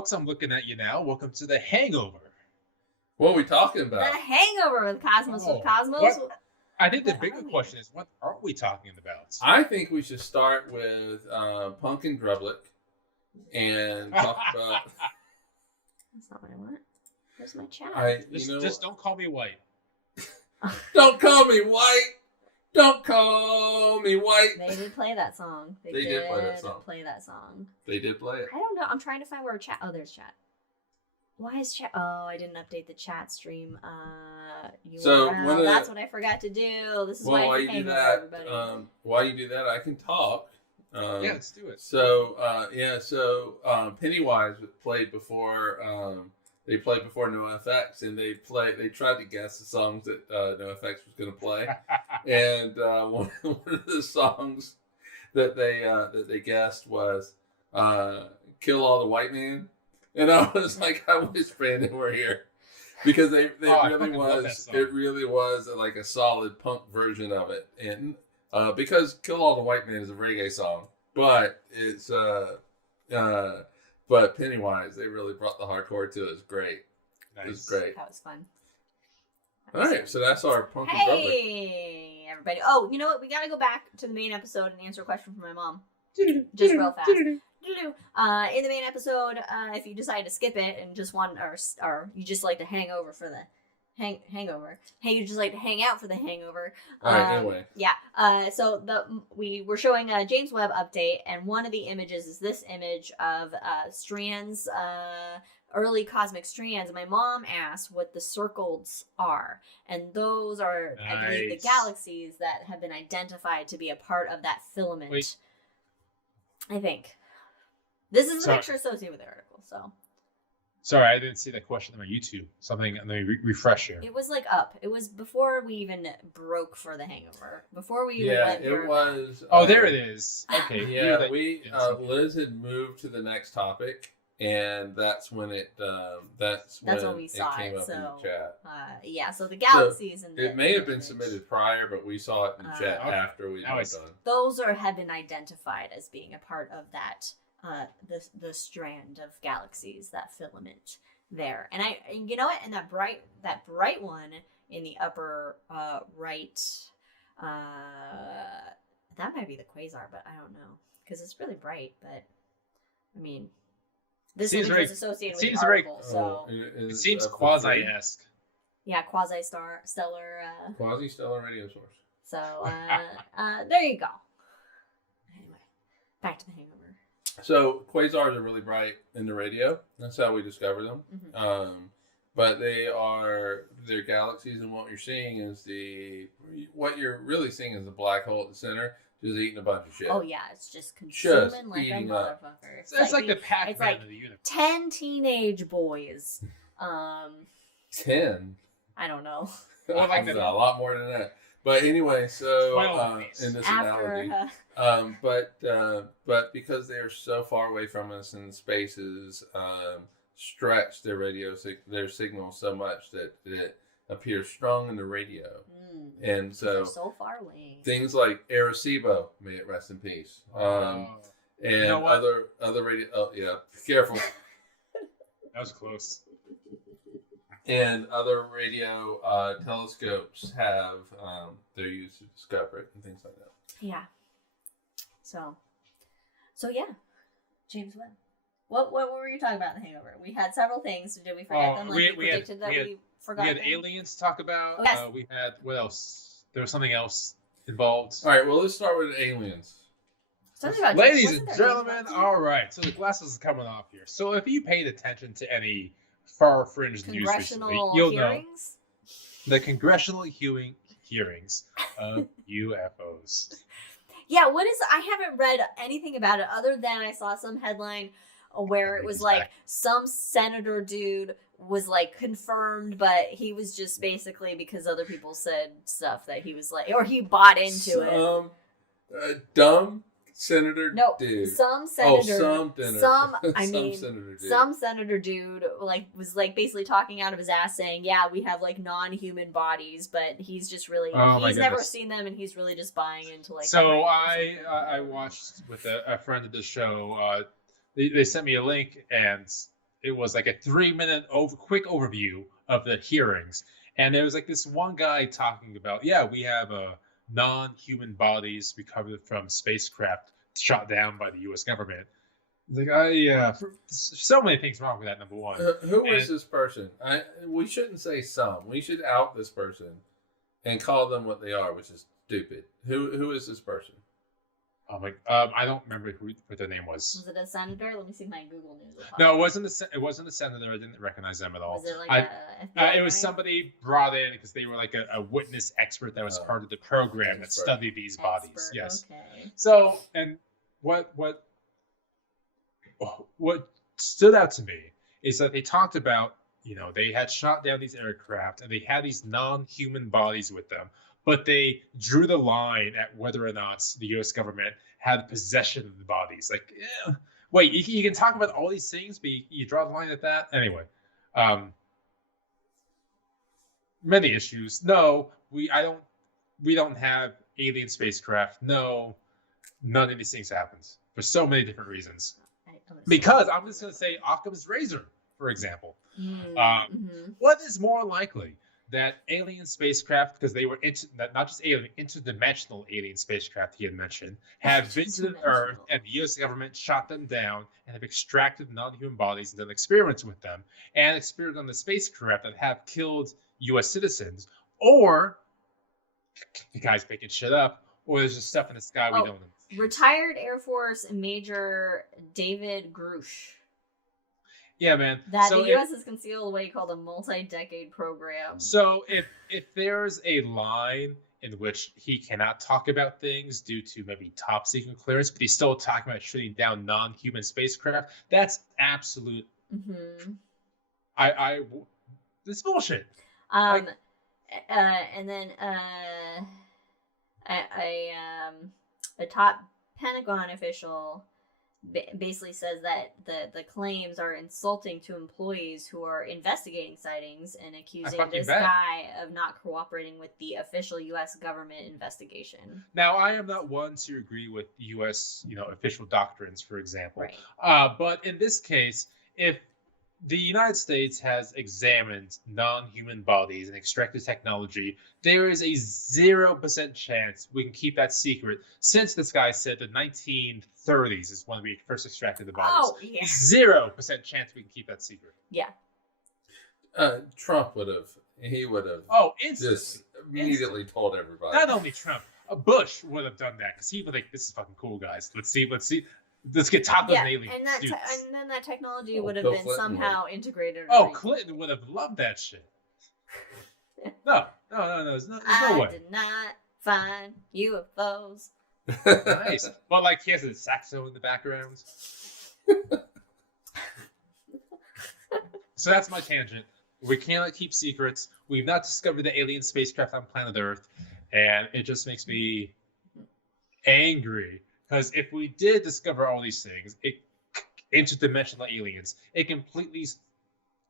folks. I'm looking at you now. Welcome to the Hangover. What are we talking The about? Hangover with Cosmos. Oh, With Cosmos. what? I think the What bigger are we? question is, what aren't we talking about? I think we should start with Pumpkin Drublick and talk about. That's not what I want. Where's my chat? Just don't call me white. Don't call me white. Don't call me white. They did play that song. They did play that song. They did play it. I don't know. I'm trying to find where chat. Oh, there's chat. Why is chat? Oh, I didn't update the chat stream. That's what I forgot to do. This is why while it's you do Hangover, that, everybody. while you do that, I can talk. Yeah, let's do it. So Pennywise played before. They played before NoFX, and they tried to guess the songs that NoFX was going to play, and one of the songs that they guessed was "Kill All the White Man," and I was like, I wish Brandon were here because it really was like a solid punk version of it, and because "Kill All the White Man" is a reggae song, but it's But Pennywise, they really brought the hardcore to it. It was great. Nice. It was great. That was fun. All right, so that's our Pumpkin Drublick. Hey, everybody. Oh, you know what? We got to go back to the main episode and answer a question from my mom. Just real fast. In the main episode, if you decide to skip it and just want, or you just like to hang over for the hangover. Hey, you just like to hang out for the hangover. All right, anyway. Yeah. So we were showing a James Webb update, and one of the images is this image of strands, early cosmic strands. And my mom asked what the circles are, and those are, nice. I believe, the galaxies that have been identified to be a part of that filament. Wait. I think this is the picture associated with the article. So. Sorry, I didn't see that question on my YouTube. Something, let me refresh here. It was like up. It was before we even broke for the hangover. Before we even went it was. Oh, there it is. Okay. Yeah, Liz had moved to the next topic, and that's when it. That's when we saw it came up in the chat. Yeah, so the galaxies and it may have been submitted prior, but we saw it in the chat after we moved on. Those have been identified as being a part of that. The strand of galaxies, that filament there, and you know what? And that bright one in the upper right, that might be the quasar, but I don't know because it's really bright. But I mean, this image was associated with the article, so it seems quasi-esque. Yeah, quasi-stellar. Quasi-stellar radio source. So there you go. Anyway, back to the Hangover. So quasars are really bright in the radio. That's how we discover them. Mm-hmm. But they're galaxies, and what you're seeing is what you're really seeing is the black hole at the center, just eating a bunch of shit. Oh yeah, it's just consuming like a motherfucker. It's like the Pac-Man of the universe. 10 teenage boys. 10. I don't know. A lot more than that. But anyway, so in this analogy, but because they are so far away from us in spaces, stretch their signal so much that it appears strong in the radio, and so far away. Things like Arecibo, may it rest in peace, and you know other radio. Oh yeah, be careful. That was close. And other radio telescopes have they're used to discover it and things like that. Yeah. So yeah, James Webb. What were you talking about in the Hangover? We had several things. Did we forget them? We had aliens to talk about. Oh, yes. We had, what else? There was something else involved. All right, well, let's start with aliens. Ladies and gentlemen, all right. So the glasses are coming off here. So if you paid attention to any far fringe news recently, you'll know the congressional hearings of UFOs. Yeah, I haven't read anything about it other than I saw some headline where it was like some senator dude was like confirmed, but he was just basically because other people said stuff that he was like, or he bought into it. Dumb senator dude. Some senator. Some senator dude like was like basically talking out of his ass saying, yeah, we have like non-human bodies, but he's just really he's never seen them and he's really just buying into like. So I watched with a friend of the show. They sent me a link and it was like a 3-minute quick overview of the hearings, and there was like this one guy talking about, yeah, we have non-human bodies recovered from spacecraft shot down by the U.S. government. Like, so many things wrong with that. Number one, who is this person? We shouldn't say some. We should out this person and call them what they are, which is stupid. Who is this person? Oh my! I don't remember what their name was. Was it a senator? Let me see my Google News. No, it wasn't a senator. I didn't recognize them at all. Was it like it was somebody brought in because they were like a witness expert that was part of the program that studied these bodies. Yes. Okay. So, and what stood out to me is that they talked about, they had shot down these aircraft and they had these non-human bodies with them, but they drew the line at whether or not the U.S. government had possession of the bodies. Like, wait, you can talk about all these things, but you draw the line at that? Anyway, many issues. No, we don't have alien spacecraft. No, none of these things happened for so many different reasons. Because I'm just going to say Occam's razor, for example. What is more likely? That alien spacecraft, because they were not just alien, interdimensional alien spacecraft he had mentioned, have visited Earth, and the U.S. government shot them down and have extracted non-human bodies and done experiments with them, and experimented on the spacecraft that have killed U.S. citizens, or the guy's making shit up, or there's just stuff in the sky we don't know. Retired Air Force Major David Grush. Yeah, man. That the U.S. has concealed what he called a multi-decade program. So if there's a line in which he cannot talk about things due to maybe top secret clearance, but he's still talking about shooting down non-human spacecraft, that's absolute. This bullshit. And then a top Pentagon official basically says that the claims are insulting to employees who are investigating sightings and accusing this guy of not cooperating with the official U.S. government investigation. Now, I am not one to agree with U.S. official doctrines, for example. Right. But in this case, if the United States has examined non-human bodies and extracted technology, there is a 0% chance we can keep that secret, since this guy said the 1930s is when we first extracted the bodies. Oh, yeah. 0% chance we can keep that secret. Yeah. Trump would have just immediately told everybody. Not only Trump, Bush would have done that, because he would this is fucking cool, guys. Let's see. Let's get top of an alien. And then that technology would have Bill been Clinton somehow integrated. Clinton would have loved that shit. No, there's no way. I did not find UFOs. Nice. But like he has a saxo in the background. So that's my tangent. We cannot keep secrets. We've not discovered the alien spacecraft on planet Earth, and it just makes me angry. Because if we did discover all these things, interdimensional aliens, it completely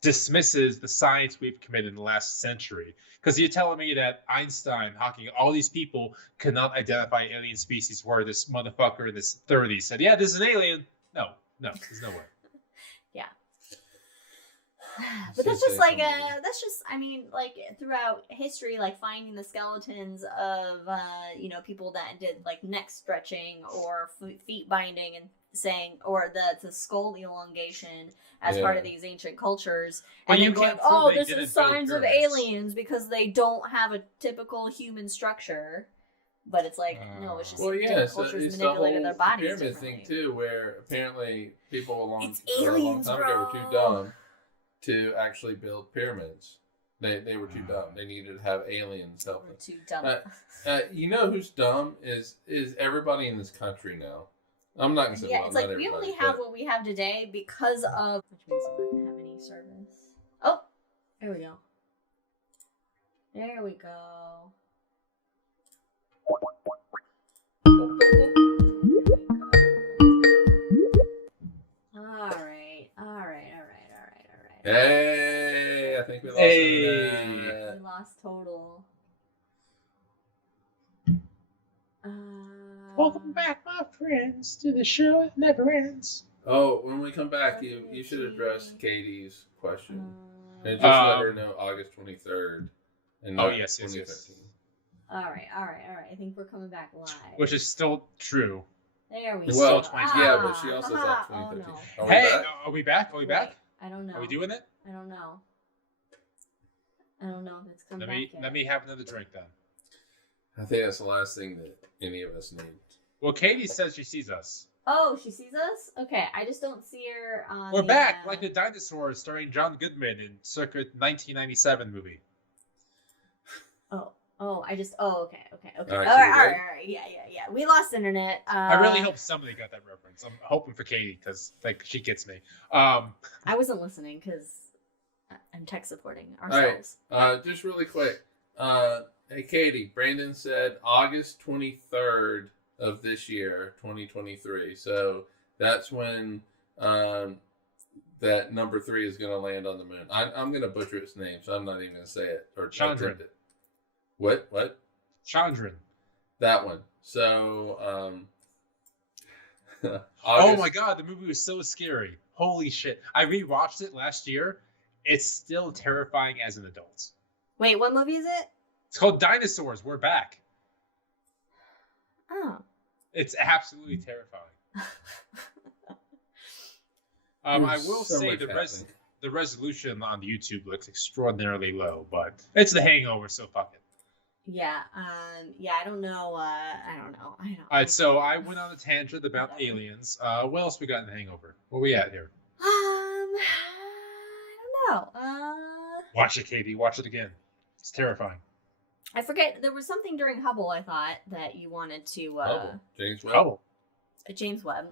dismisses the science we've committed in the last century. Because you're telling me that Einstein, Hawking, all these people could not identify alien species, where this motherfucker in his 30s said, yeah, this is an alien. No, there's no way. Yeah. But that's just like throughout history, like finding the skeletons of people that did like neck stretching or feet binding and saying, or the skull elongation as part of these ancient cultures, and then going, this is signs of aliens because they don't have a typical human structure. But it's like, no, it's just different cultures manipulated their bodies pyramid differently. thing too, where apparently people a long aliens, time ago were too dumb to actually build pyramids. They were too dumb. They needed to have aliens help them. Too dumb. You know who's dumb is everybody in this country now. I'm not gonna say it's like we only have what we have today because of, which means we don't have any service. Oh, there we go. There we go. All right. Hey, I think we lost We lost total. Welcome back, my friends, to the show that never ends. Oh, when we come back, you should address Katie's question. And just let her know August 23rd. And not yes. 2013. All right. I think we're coming back live. Which is still true. There we go. Well, yeah, but she also said 2013. Oh, no. Are we back? Back? I don't know. Are we doing it? I don't know if it's coming back yet. Let me have another drink then. I think that's the last thing that any of us need. Well, Katie says she sees us. Oh, she sees us? Okay, I just don't see her on We're back, like the dinosaurs, starring John Goodman in circa 1997 movie. Okay. All All right, right. Yeah. We lost internet. I really hope somebody got that reference. I'm hoping for Katie, because she gets me. I wasn't listening, because I'm tech supporting ourselves. All right, just really quick. Hey, Katie, Brandon said August 23rd of this year, 2023. So that's when that number 3 is going to land on the moon. I'm going to butcher its name, so I'm not even going to say it or Chandran. It. What? Chandran. That one. So, oh my God, the movie was so scary. Holy shit. I rewatched it last year. It's still terrifying as an adult. Wait, what movie is it? It's called Dinosaurs. We're back. Oh. It's absolutely terrifying. I will say the resolution on YouTube looks extraordinarily low, but it's The Hangover, so fuck it. Yeah, I don't know. All right, so I went on a tangent about aliens. What else we got in The Hangover? Where we at here? I don't know. Watch it, Katie. Watch it again. It's terrifying. I forget. There was something during Hubble, I thought, that you wanted to... Hubble. James Webb. Hubble. James Webb.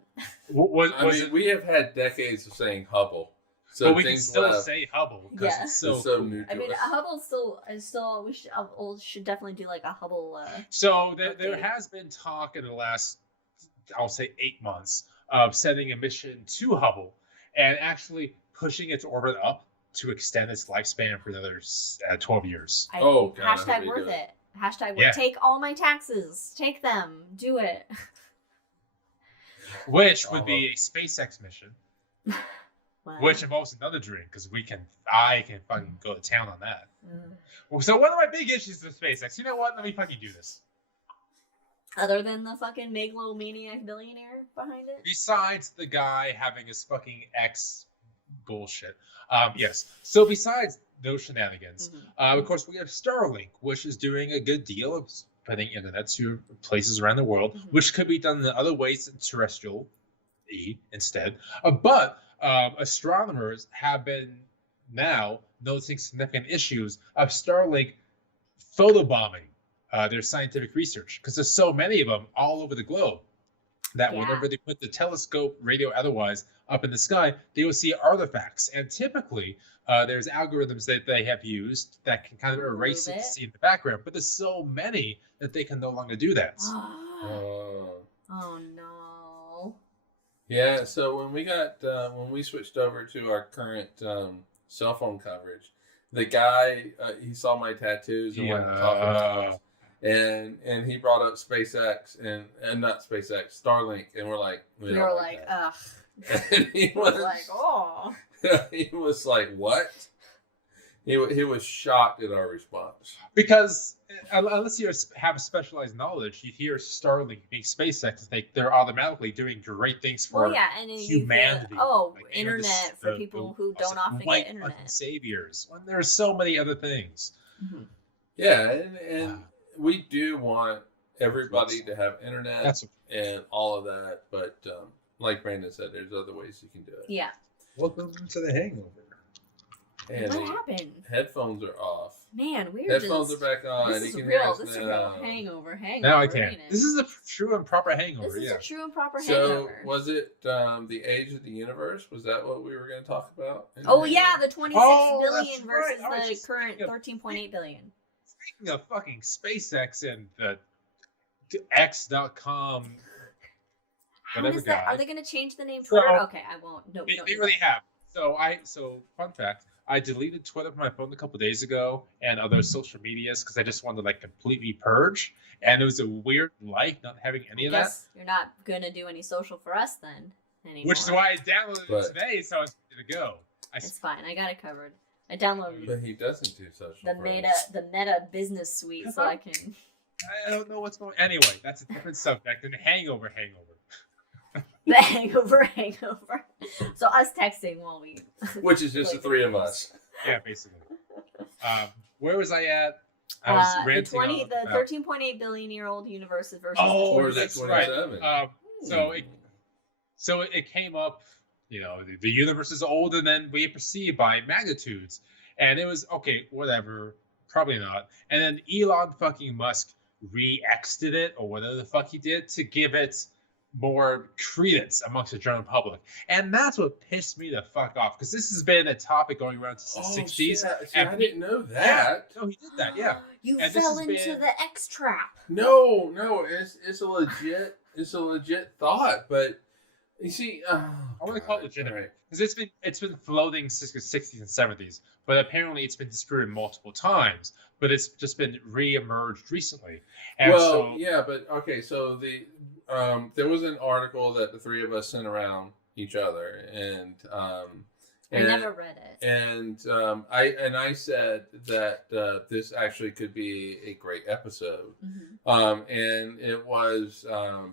We have had decades of saying Hubble. So but we can still say Hubble because it's so new to I mean, us. Hubble we should definitely do like a Hubble. So there has been talk in the last, I'll say 8 months, of sending a mission to Hubble and actually pushing its orbit up to extend its lifespan for another 12 years. God, hashtag worth it. Hashtag worth. Take all my taxes. Take them. Do it. Which would be a SpaceX mission. Wow. Which involves another drink, because I can fucking go to town on that. So one of my big issues with SpaceX, you know what? Let me fucking do this. Other than the fucking megalomaniac billionaire behind it? Besides the guy having his fucking X bullshit. Yes. So besides those shenanigans, of course, we have Starlink, which is doing a good deal of spreading internet to places around the world, which could be done in other ways than terrestrial instead. But astronomers have been now noticing significant issues of Starlink photobombing their scientific research, because there's so many of them all over the globe that whenever they put the telescope, radio otherwise, up in the sky, they will see artifacts. And typically, there's algorithms that they have used that can kind of erase it, see in the background. But there's so many that they can no longer do that. Oh no. Yeah, so when we switched over to our current cell phone coverage, the guy he saw my tattoos and wanted to talk about it, and he brought up SpaceX and not SpaceX, Starlink, and we're like, we were like, ugh. And he was like, oh. He was like, what? He was shocked at our response. Because unless you have a specialized knowledge, you hear Starlink being SpaceX, they're automatically doing great things for humanity. Internet for people who don't often get internet. Saviors, when there's so many other things. Yeah, and we do want everybody to have internet and all of that, but like Brandon said, there's other ways you can do it. Yeah. Welcome to The Hangover. And what happened? Headphones are off. Man, we're Headphones are back on. This is real. This is a real hangover. Now I can. This is a true and proper hangover. This is a true and proper So hangover. was it the age of the universe? Was that what we were going to talk about? The 26 billion versus the current 13.8 billion. Speaking of fucking SpaceX and the X.com. Are they going to change the name Twitter? Okay, I won't. No, they really have. So fun fact. I deleted Twitter from my phone a couple days ago and other social medias because I just wanted to completely purge. And it was a weird life not having any of that. You're not going to do any social for us then anymore. Which is why I downloaded it today, so it's ready to go. It's fine. I got it covered. I downloaded. But he doesn't do social. The Meta Business Suite, so I can. I don't know what's going. Anyway, that's a different subject than Hangover. The Hangover. So us texting while we. Which is just the three of us. Yeah, basically. Where was I at? I was ranting the 13.8 billion year old universe versus. Or is that 27? Right. So it came up. You know, the universe is older than we perceive by magnitudes, and it was okay. Whatever, probably not. And then Elon fucking Musk re-X'd it or whatever the fuck he did to give it more credence amongst the general public, and that's what pissed me the fuck off because this has been a topic going around since the 60s. I didn't know that. Yeah, no, he did that. Yeah, you fell into the X trap. No, it's a legit thought, but you see, I want to call it legitimate because it's been floating since the 60s and 70s, but apparently it's been disproven multiple times. But it's just been re-emerged recently. And so there was an article that the three of us sent around each other, and I never read it. And I said that this actually could be a great episode. Mm-hmm. And it was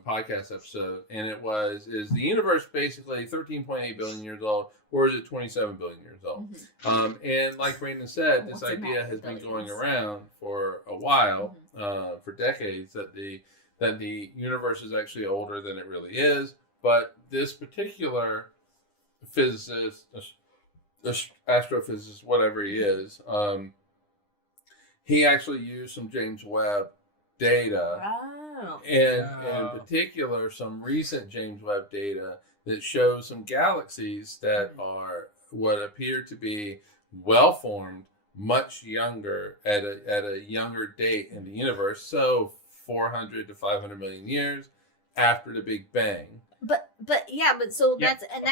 podcast episode, and it was, is the universe basically 13.8 billion years old, or is it 27 billion years old? Mm-hmm. And like Brandon said, this idea has been going around for a while, for decades, that the universe is actually older than it really is. But this particular physicist, astrophysicist, whatever he is, he actually used some James Webb data, and in particular some recent James Webb data that shows some galaxies that are what appear to be well formed, much younger at a younger date in the universe, so 400 to 500 million years after the Big Bang. But that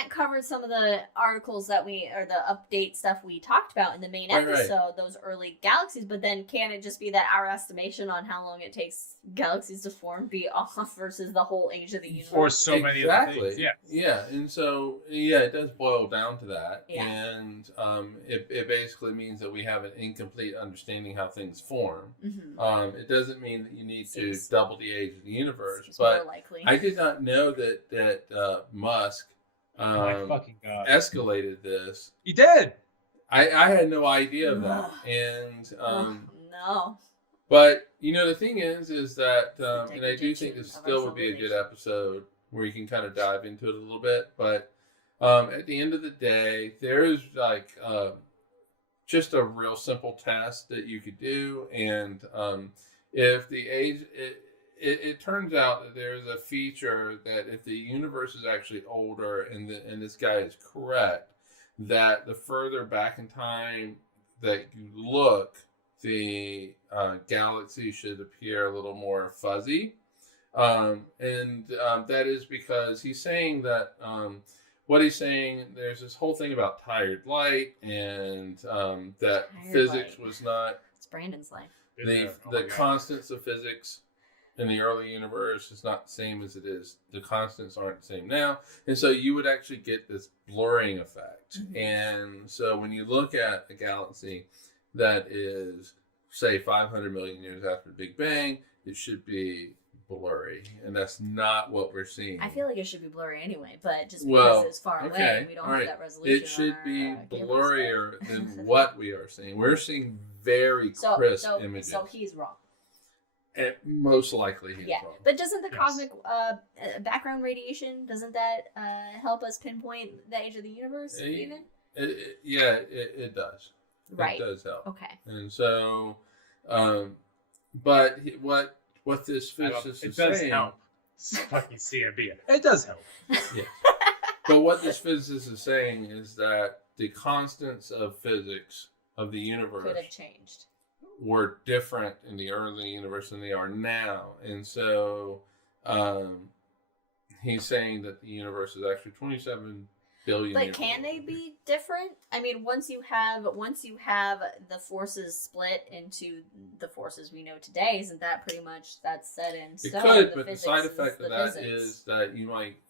covered some of the articles that or the update stuff we talked about in the main episode, those early galaxies. But then can it just be that our estimation on how long it takes galaxies to form be off versus the whole age of the universe? Or so many other things. Yeah. And so, it does boil down to that. Yeah. And it basically means that we have an incomplete understanding how things form. Mm-hmm. It doesn't mean that you need to double the age of the universe. Seems but more likely. I did not know that Musk escalated this. He did. I had no idea of that. And no. But the thing is that and I do think this still would be a good episode where you can kind of dive into it a little bit. But at the end of the day, there is just a real simple test that you could do, and if the age it turns out that there's a feature that if the universe is actually older and this guy is correct, that the further back in time that you look, the galaxy should appear a little more fuzzy. And that is because he's saying that there's this whole thing about tired light, and that physics was not... It's Brandon's life. The constants of physics in the early universe is not the same as it is. The constants aren't the same now. And so you would actually get this blurring effect. Mm-hmm. And so when you look at a galaxy that is, say, 500 million years after the Big Bang, it should be blurry. And that's not what we're seeing. I feel like it should be blurry anyway, but just because it's far away and we don't have that resolution. It should be blurrier than what we are seeing. We're seeing very crisp images. So he's wrong. And most likely he's wrong. But doesn't the cosmic background radiation, doesn't that help us pinpoint the age of the universe even? It does. Right. It does help. Okay. And so, but what this physicist is saying... It does help. Fucking CMB. It does help. Yeah. But what this physicist is saying is that the constants of physics of the universe... could have changed. ...were different in the early universe than they are now. And so he's saying that the universe is actually 27 billion years But can they be different? I mean, once you have the forces split into the forces we know today, isn't that pretty much that's set in stone? It could, but the side effect of that is that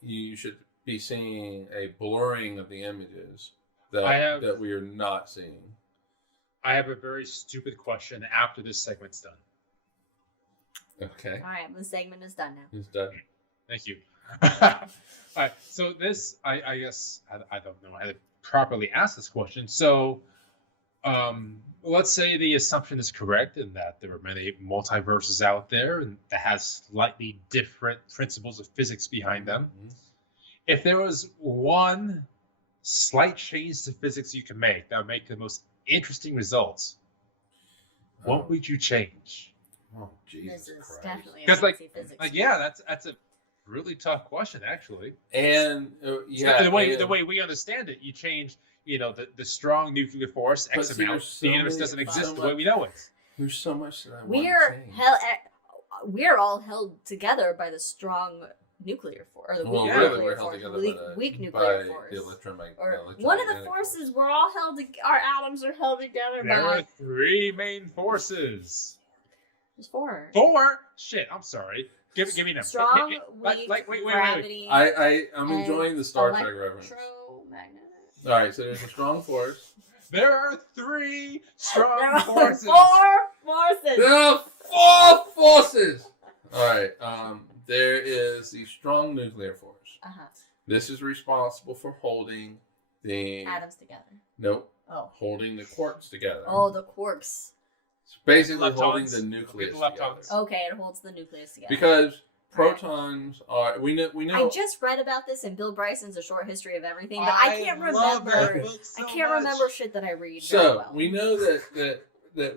you should be seeing a blurring of the images that we are not seeing. I have a very stupid question after this segment's done. Okay. All right, the segment is done now. It's done. Thank you. All right, so this, I guess, I don't know how to properly ask this question. So, let's say the assumption is correct in that there are many multiverses out there and that has slightly different principles of physics behind them. Mm-hmm. If there was one slight change to physics you can make that would make the most interesting results, what would you change? Oh, Jesus This is Christ. definitely a Because physics. yeah, that's a really tough question, actually. And the way we understand it, you change, the strong nuclear force X amount. The universe doesn't exist the way we know it. There's so much that I want to change. We're all held together by the strong nuclear force, or the weak nuclear force, weak nuclear force. The electromagnetic. One of the forces we're all our atoms are held together by. There are 3 main forces. There's 4. 4? Shit, I'm sorry. Give me them. Strong, weak, gravity. I'm enjoying the Star Trek reference. Electromagnetic. All right, so there's a strong force. There are 3 strong forces. 4 forces. There are 4 forces. All right. There is the strong nuclear force. This is responsible for holding the atoms together. Nope. Oh. Holding the quarks together. Oh, the quarks. It's basically holding the nucleus together. Okay, it holds the nucleus together. Because protons are we know. I just read about this in Bill Bryson's A Short History of Everything, but I can't remember. I can't remember shit that I read. So very well.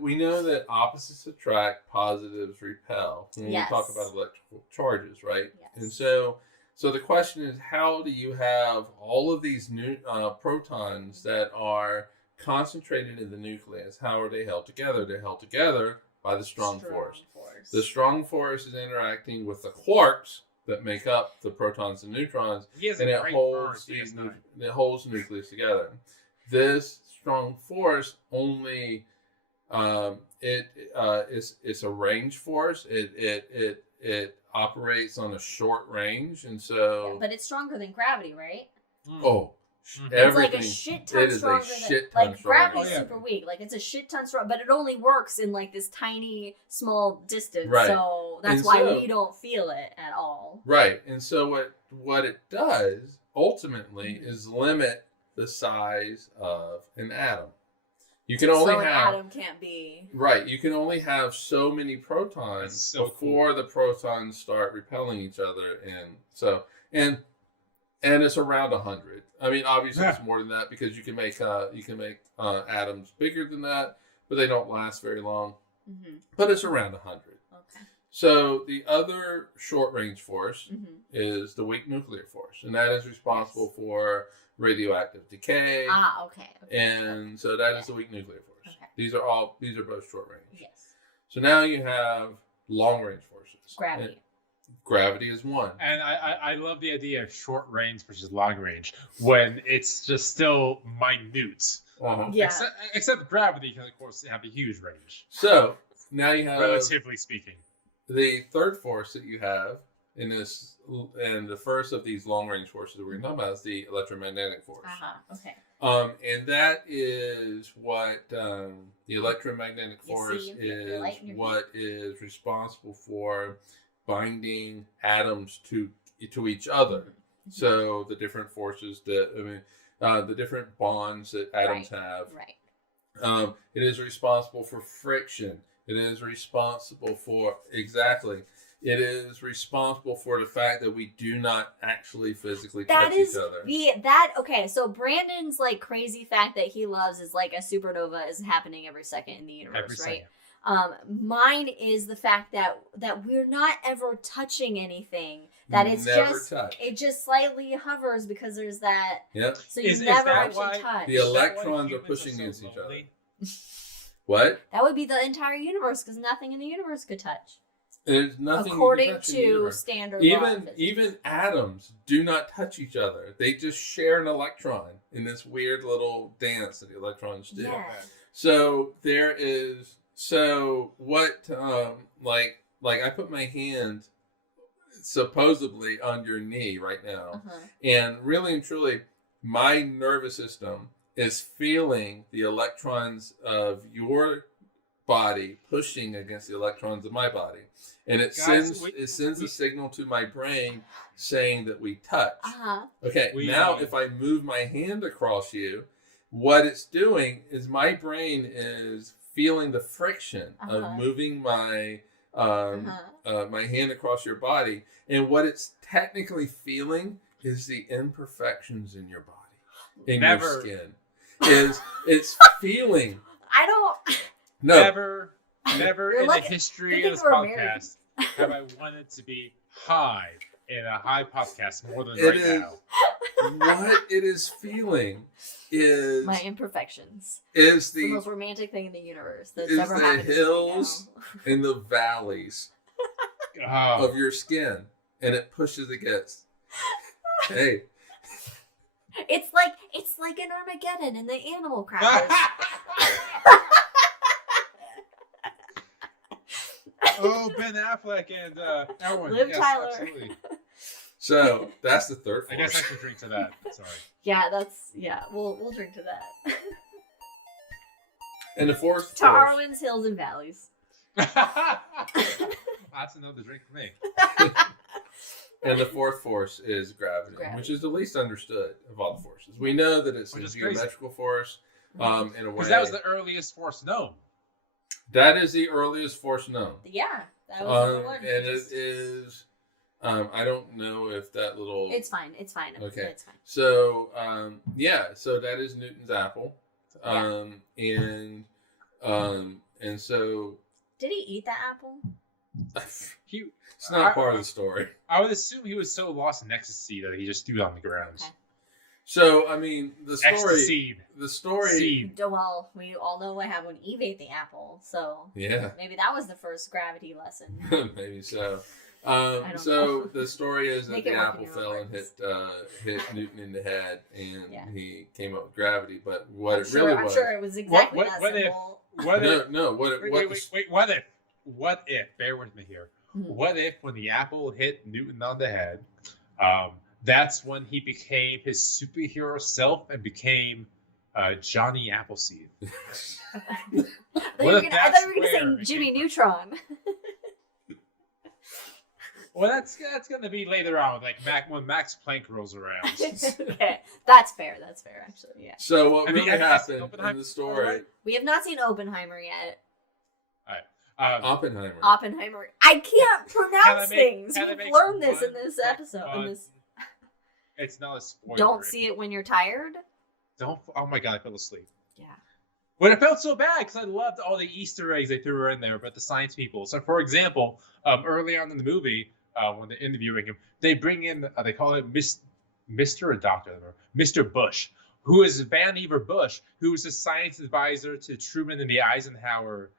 we know that opposites attract, positives repel when we talk about electrical charges, right? Yes. And so the question is, how do you have all of these new protons that are concentrated in the nucleus? How are they held together? They're held together by the strong force. The strong force is interacting with the quarks that make up the protons and neutrons, and it holds the nucleus together. This strong force only it's a range force. It operates on a short range, and so. Yeah, but it's stronger than gravity, right? Oh. Everything. It's like a shit ton stronger than gravity's super weak. Like it's a shit ton strong, but it only works in like this tiny small distance. Right. So that's why we don't feel it at all. Right. And so what it does ultimately is limit the size of an atom. You can only have an atom can't be right. You can only have so many protons before the protons start repelling each other, and it's around 100. I mean, obviously it's more than that because you can make atoms bigger than that, but they don't last very long. Mm-hmm. But it's around 100. Okay. So the other short range force is the weak nuclear force, and that is responsible for radioactive decay. Okay. And so that is the weak nuclear force. Okay. These are both short range. Yes. So now you have long range forces. Gravity. Gravity is one. And I love the idea of short range versus long range when it's just still minute. Yeah. Except gravity can, of course, have a huge range. So now you have, relatively speaking, the third force that you have in this, and the first of these long range forces that we're talking about is the electromagnetic force. Okay. And that is what the electromagnetic force is. What is responsible for binding atoms to each other. Mm-hmm. So the different forces the different bonds that atoms have. Right. It is responsible for friction. It is responsible for It is responsible for the fact that we do not actually physically touch each other. Okay, so Brandon's like crazy fact that he loves is like a supernova is happening every second in the universe, right? Mine is the fact that we're not ever touching anything. That it's it just slightly hovers because there's that. Yep. So you never actually touch. The electrons are pushing against each other. What? That would be the entire universe because nothing in the universe could touch. There's nothing according to standard law. Even atoms do not touch each other. They just share an electron in this weird little dance that the electrons do. Yeah. So there is. So what? Like I put my hand supposedly on your knee right now. And really and truly, my nervous system is feeling the electrons of your body pushing against the electrons of my body. And it sends a signal to my brain saying that we touch. Okay, now if I move my hand across you, what it's doing is my brain is feeling the friction of moving my my hand across your body, and what it's technically feeling is the imperfections in your body, in your skin. It's feeling. I don't. No. Never in the history of this podcast have I wanted to be high in a high podcast more than now. What it is feeling is my imperfections. Is the most romantic thing in the universe that's is ever the happened hills and the valleys of your skin, and it pushes against. Hey, it's like an Armageddon in the animal crackers. Oh, Ben Affleck and everyone. Liv Tyler. Absolutely. So that's the third force. I guess I should drink to that. Sorry. We'll drink to that. And the fourth to Arwen's Hills and Valleys. That's another drink for me. And the fourth force is gravity, which is the least understood of all the forces. We know that it's a geometrical force in a way. Because that was the earliest force known. That is the earliest force known. Yeah, that was the one. And it is. I don't know if that little. It's fine. Okay. It's fine. So so that is Newton's apple, and so. Did he eat that apple? It's not part of the story. I would assume he was so lost in ecstasy that he just threw it on the ground. Okay. So I mean, the story. Ecstasy. The story. Well, we all know what happened when Eve ate the apple, so maybe that was the first gravity lesson. Maybe so. So the story is that the apple fell and hit Newton in the head, and he came up with gravity. But what it really was, I'm sure it was exactly that simple. What if? Bear with me here. What if when the apple hit Newton on the head, that's when he became his superhero self and became Johnny Appleseed? I thought you were going to say Jimmy Neutron. Well, that's going to be later on, like when Max Planck rolls around. Okay, that's fair. That's fair, actually. Yeah. So what really happened in the story? We have not seen Oppenheimer yet. All right. Oppenheimer. I can't pronounce things. We've learned this in this episode. It's not a spoiler. Don't see it when you're tired. Oh my god, I fell asleep. Yeah. But it felt so bad because I loved all the Easter eggs they threw in there about the science people. So, for example, early on in the movie, when they're interviewing him, they bring in, they call it Mr. or Dr. Mr. Bush, who is Vannevar Bush, who was a science advisor to Truman in the Eisenhower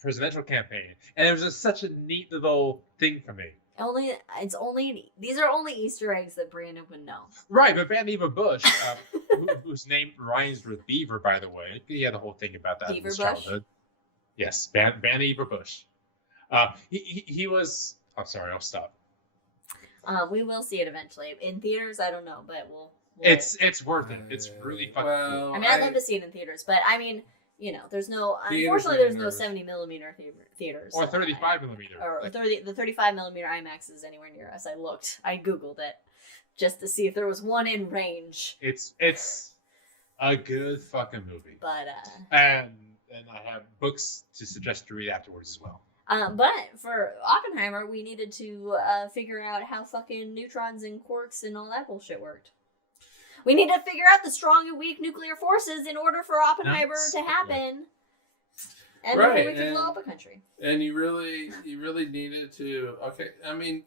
presidential campaign. And it was just such a neat little thing for me. These are only Easter eggs that Brandon would know. Right, but Vannevar Bush, whose name rhymes with Beaver, by the way, he had a whole thing about that in his childhood. Yes, Vannevar Bush. He was. I'm sorry, I'll stop. We will see it eventually in theaters. I don't know, but we'll It's worth it. It's really fucking cool. I mean, I'd love to see it in theaters, but I mean, there's no. Unfortunately, there's no 70mm theaters or 35mm or 35mm IMAXs anywhere near us. I googled it just to see if there was one in range. It's a good fucking movie. But and I have books to suggest to read afterwards as well. But for Oppenheimer, we needed to figure out how fucking neutrons and quarks and all that bullshit worked. We need to figure out the strong and weak nuclear forces in order for Oppenheimer to happen. And then we can blow up a country. And you really needed to. Okay, I mean,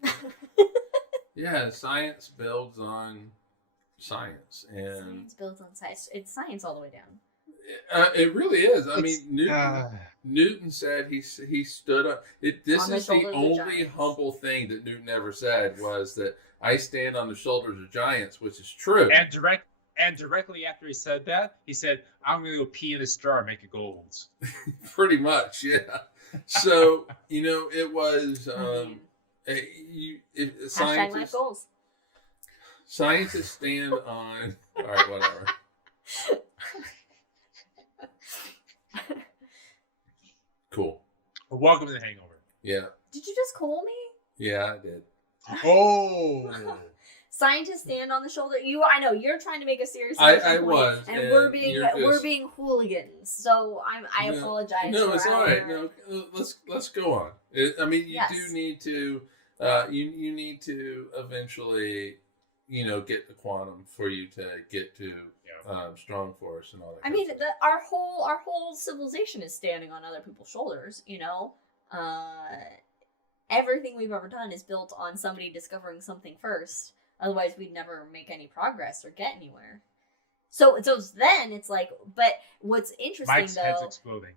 science builds on science, and science builds on science. It's science all the way down. It really is. I mean, Newton said he stood up. This is the only humble thing that Newton ever said was that I stand on the shoulders of giants, which is true. And directly after he said that, he said, "I'm going to go pee in a jar and make it gold." Pretty much, yeah. So it was Hashtag life goals. Scientists stand on. All right, whatever. Cool. Welcome to the Hangover. Yeah. Did you just call me? Yeah, I did. Oh. Scientists stand on the shoulder. I know you're trying to make a serious. I was, and we're being hooligans. So I apologize. No, it's all right. No, let's go on. I mean, you do need to. You need to eventually, get the quantum for you to get to strong force and all that. I mean, our whole civilization is standing on other people's shoulders. Everything we've ever done is built on somebody discovering something first. Otherwise, we'd never make any progress or get anywhere. So then it's like, but what's interesting Mike's though? head's exploding.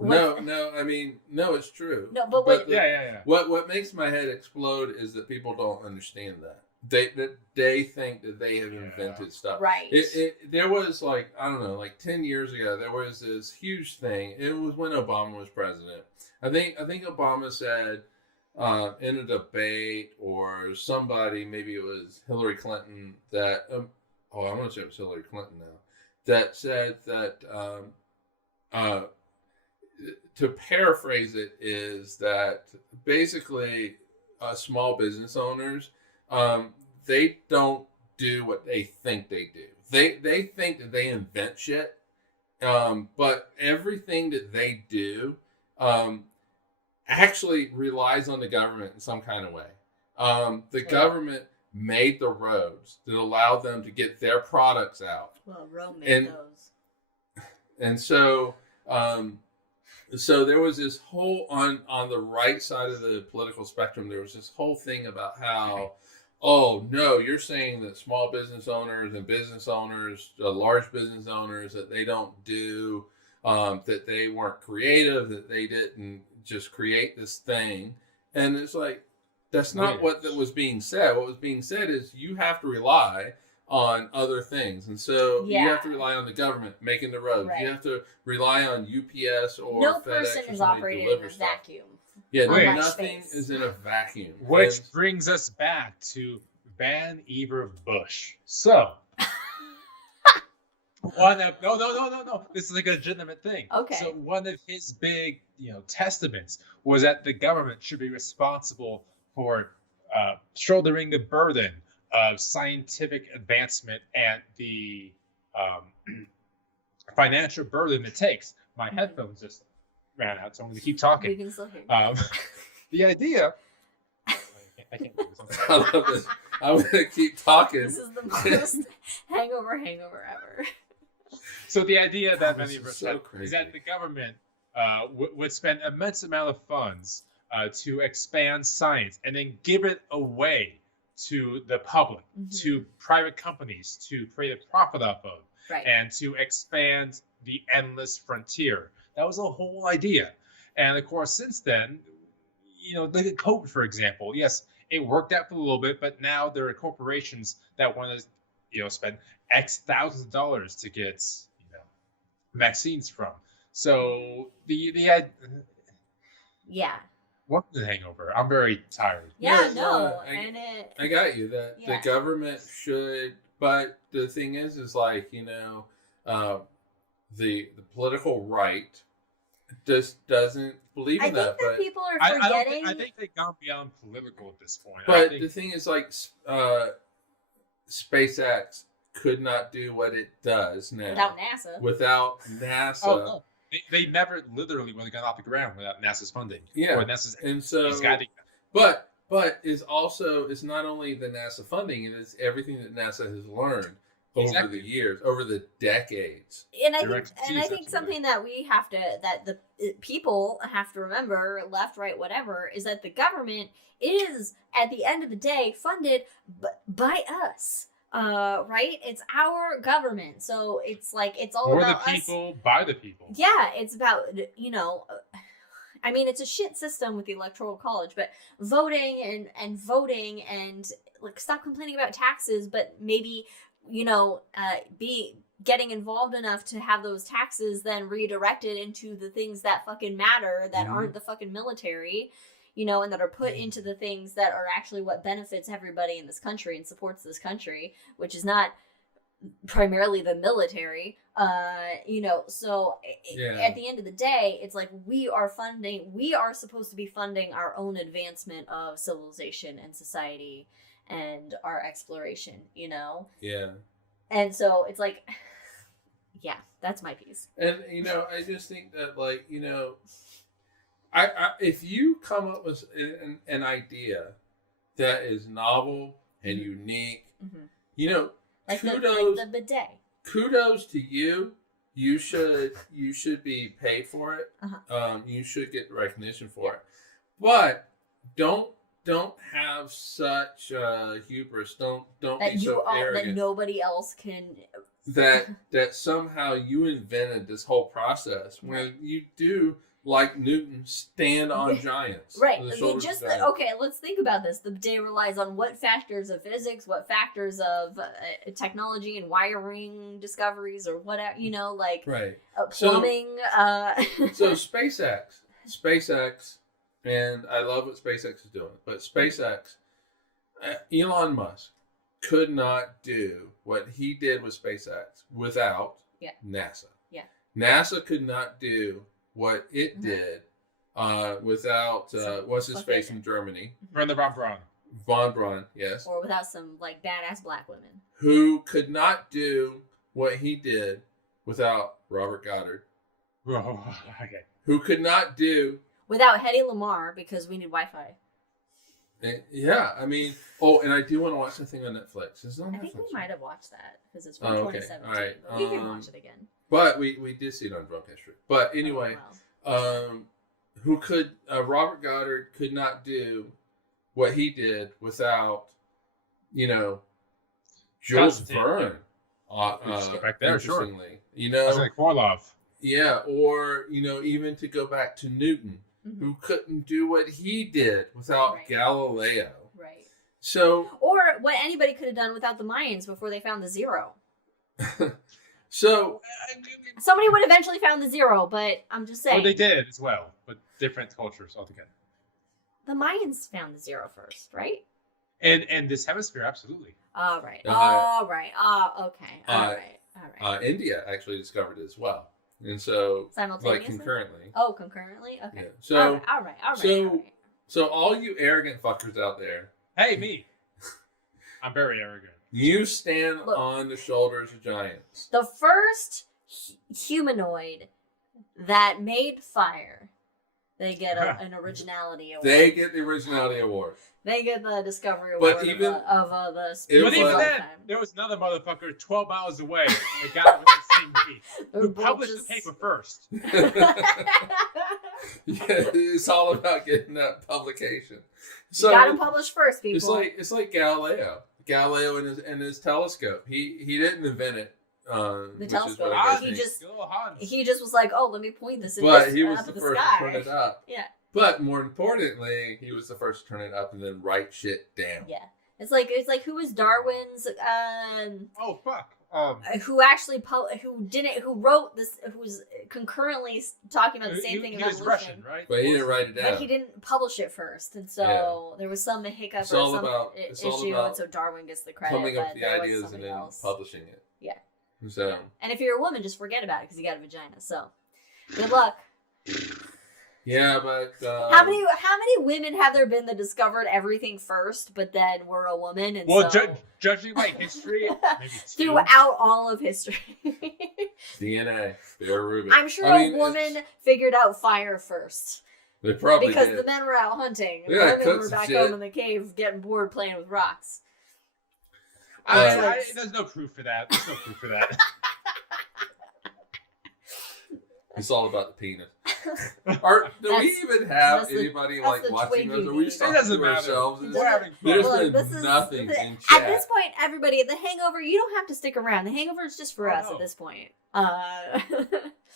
No, I mean, no, it's true. No, but yeah. What makes my head explode is that people don't understand that. They think that they have invented stuff. Right. There was like 10 years ago, there was this huge thing. It was when Obama was president. I think Obama said in a debate or somebody, maybe it was Hillary Clinton, that I'm going to say it was Hillary Clinton now, that said that to paraphrase it is that basically small business owners, they don't do what they think they do. They think that they invent shit, but everything that they do actually relies on the government in some kind of way. The government made the roads that allowed them to get their products out. Well, Rome made those. And so there was this whole, on the right side of the political spectrum, there was this whole thing about how, oh no, you're saying that small business owners and business owners, large business owners, that they don't do, that they weren't creative, that they didn't just create this thing. And it's like, that's not what that was being said. What was being said is you have to rely on other things. And so you have to rely on the government making the roads. Right. You have to rely on UPS or no FedEx person is operating in a vacuum. Yeah, nothing is in a vacuum. Which brings us back to Van Eber Bush. So, no. This is a legitimate thing. Okay. So one of his big, testaments was that the government should be responsible for shouldering the burden of scientific advancement and the financial burden it takes. My headphones just ran out, so I'm going to keep talking. We can still hear you. The idea. I can't do this. I love this. I'm going to keep talking. This is the most hangover ever. So the idea that many of us so is that the government would spend immense amount of funds to expand science and then give it away to the public, to private companies to create a profit off of, and to expand the endless frontier. That was the whole idea. And of course, since then, look at COVID, for example. Yes, it worked out for a little bit, but now there are corporations that want to, spend X thousands of dollars to get, vaccines from. So the What's the hangover? I'm very tired. I got you. That the government should, but the thing is like, the political right just doesn't believe in that. But people are forgetting. I think they've gone beyond political at this point. But the thing is, like, SpaceX could not do what it does now without NASA. Oh. They never literally would have gone off the ground without NASA's funding. Yeah, or NASA's, and so but it's not only the NASA funding; it is everything that NASA has learned over the years, over the decades. And I think something that the people have to remember, left, right, whatever, is that the government is at the end of the day funded by us. Right? It's our government. So it's like, it's all about the people, by the people. Yeah, it's about, I mean, it's a shit system with the Electoral College, but voting and like, stop complaining about taxes, but maybe, be getting involved enough to have those taxes then redirected into the things that fucking matter, that aren't the fucking military. and that are put into the things that are actually what benefits everybody in this country and supports this country, which is not primarily the military. So at the end of the day, it's like we are supposed to be funding our own advancement of civilization and society and our exploration, Yeah. And so it's like, yeah, that's my piece. And, I just think that, like, I if you come up with an idea that is novel and unique, Like kudos, the bidet. Kudos to you. You should be paid for it. You should get recognition for it. But don't have such hubris. Don't that be so arrogant that nobody else can. that somehow you invented this whole process when you do, like Newton, stand on giants. Right. Okay, let's think about this. The bidet relies on what factors of physics, what factors of technology and wiring discoveries or whatever, right. Plumbing. So SpaceX, and I love what SpaceX is doing, but SpaceX, Elon Musk could not do what he did with SpaceX without NASA. Yeah. NASA could not do what it did without what's his face from Germany, Werner von Braun. Von Braun, yes. Or without some like badass black women who could not do what he did without Robert Goddard. Oh, okay. Who could not do without Hedy Lamarr because we need Wi-Fi. Yeah, I mean, and I do want to watch the thing on Netflix. Is it on Netflix? I think we might have watched that because it's from 2017. All right. But we can watch it again. But we did see it on Drunk History. But anyway, who could Robert Goddard could not do what he did without, Jules Verne. Back there, interestingly, sure. Like Orlov. Yeah, or even to go back to Newton, who couldn't do what he did without Galileo. Right. So, or what anybody could have done without the Mayans before they found the zero. So somebody would eventually found the zero, but I'm just saying. Well, they did as well, but different cultures altogether. The Mayans found the zero first, right? And this hemisphere, absolutely. All right. Okay. All right. India actually discovered it as well, and so simultaneously, like concurrently. Oh, concurrently. Okay. Yeah. So all right. So all you arrogant fuckers out there. Hey, me. I'm very arrogant. You stand on the shoulders of giants. The first humanoid that made fire, they get an originality award. They get the originality award. They get the discovery award of the speed. But even then, there was another motherfucker 12 miles away that got it with the same week who published the paper first. Yeah, it's all about getting that publication. So you got to publish first, people. It's like Galileo. Galileo and his telescope. He didn't invent it. The telescope. He just was like, oh, let me point this. But he was the first to turn it up. Yeah. But more importantly, he was the first to turn it up and then write shit down. Yeah. It's like who was Darwin's? Oh fuck. Who actually who wrote this? Who was concurrently talking about the same thing. He was Russian, right? But he didn't write it down. But he didn't publish it first, and so there was some hiccup or some issue, and so Darwin gets the credit. Coming up with the ideas and then publishing it. Yeah. So. Yeah. And if you're a woman, just forget about it because you got a vagina. So, good luck. Yeah, but how many women have there been that discovered everything first, but then were a woman? And judging by history, maybe throughout all of history, DNA, Bear Rubin. I'm sure a woman figured out fire first. They probably because did. the men were out hunting, and the women were back home in the cave getting bored playing with rocks. There's no proof for that. There's no proof for that. It's all about the penis. Do we even have anybody watching us? Are we just talking to ourselves? There's been nothing in chat. At this point, everybody, the Hangover, you don't have to stick around. The Hangover is just for us at this point.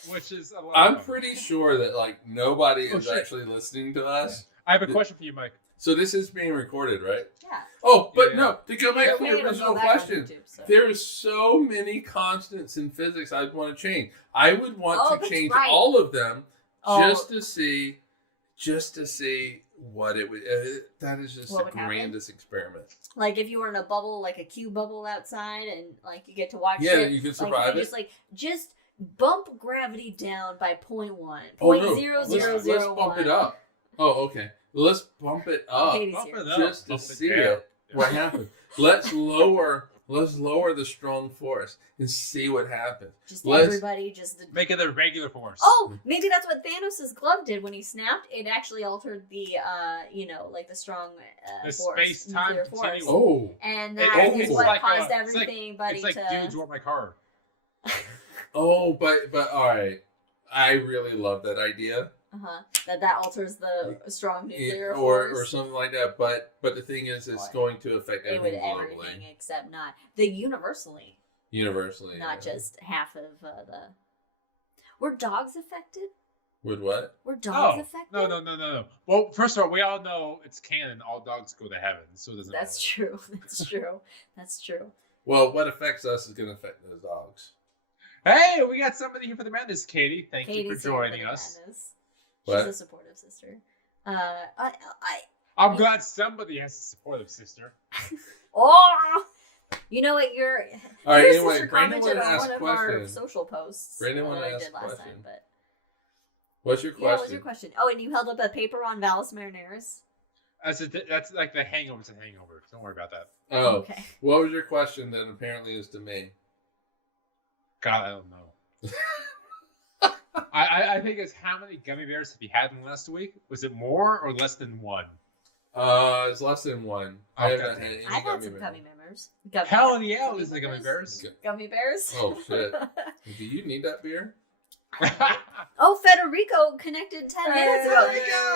Which is a lot. I'm pretty sure that nobody is actually listening to us. I have a question for you, Mike. So this is being recorded, right? Yeah. Oh, but no, to go back to the original question, there's so many constants in physics I'd want to change. I would want to change all of them just to see just to see what it would. That is just the grandest experiment. Like if you were in a bubble, like a cube bubble outside, and like you get to watch. Yeah, it, you can survive it. Just bump gravity down by 0.1. Let's bump it up. Oh, okay. Let's bump it up just to see what happens. Let's lower the strong force and see what happens. Everybody make it a regular force. Oh, maybe that's what Thanos' glove did when he snapped. It actually altered the like the strong the force, space-time force. Oh, and that is what caused everything. It's like dudes want my car. Oh, but all right. I really love that idea. That alters the strong nuclear force or something like that. But the thing is, it's going to affect everything globally. Everything except not the universally. Universally, not just half of the. Were dogs affected? With what? Were dogs affected? No. Well, first of all, we all know it's canon. All dogs go to heaven, so it doesn't. That's true. That's true. That's true. Well, what affects us is going to affect those dogs. Hey, we got somebody here for the madness, Katie. Thank you for joining us. Madness. What? She's a supportive sister. I'm glad somebody has a supportive sister. Oh, you know what? All right. Your Anyway, sister Brandon commented wanted to on ask one a of question. our social posts. Brandon wanted to ask a last question. time, but What's your question? Yeah, what's your question? Oh, and you held up a paper on Valles Marineris. That's like the Hangover's a hangover. Don't worry about that. Oh, okay. What was your question that apparently is to me? God, I don't know. I think it's how many gummy bears have you had in the last week? Was it more or less than one? It's less than one. Okay. I haven't had any I've had some gummy bears. Hell yeah, is the gummy bears. Gummy bears? Oh, shit. Do you need that beer? Oh, Federico connected 10 minutes ago.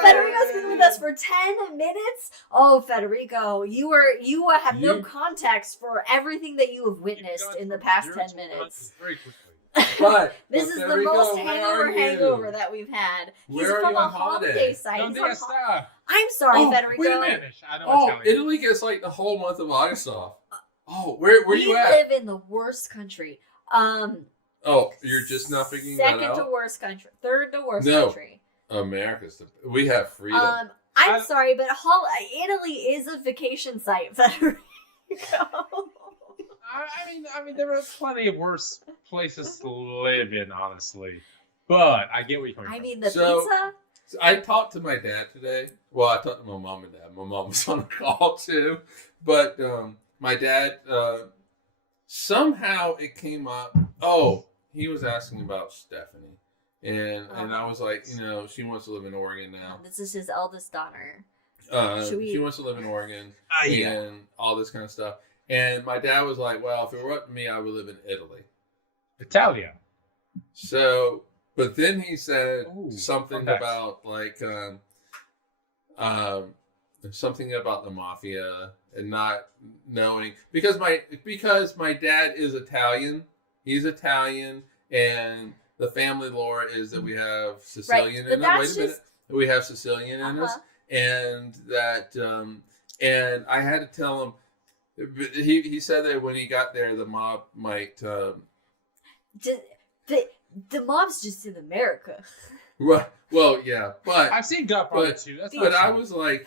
Federico's been with us for 10 minutes. Oh, Federico, you have no context for everything that you have witnessed in the past 10 minutes. Very quickly. But This is the most hangover that we've had. He's from a holiday site. I'm sorry, Federico. Wait a minute. Italy gets like the whole month of August off. Oh, where you at? We live in the worst country. Oh, you're just not figuring that out? Second to worst country. Third to worst country. America's we have freedom. I'm sorry, but Italy is a vacation site, Federico. I mean, there are plenty of worse places to live in, honestly. But I get what you're coming from. I mean, pizza. So I talked to my dad today. Well, I talked to my mom and dad. My mom was on the call too, but my dad somehow it came up. Oh, he was asking about Stephanie, and I was like, she wants to live in Oregon now. This is his eldest daughter. She wants to live in Oregon and all this kind of stuff. And my dad was like, well, if it were up to me, I would live in Italy. Italia. So, but then he said something about like, something about the mafia and not knowing because my dad is Italian. He's Italian, and the family lore is that we have Sicilian in us. Wait a minute. We have Sicilian in us, and that, and I had to tell him. He said that when he got there, the mob might. The mob's just in America. Right. Well, yeah, but I've seen Godfather too. But I was like,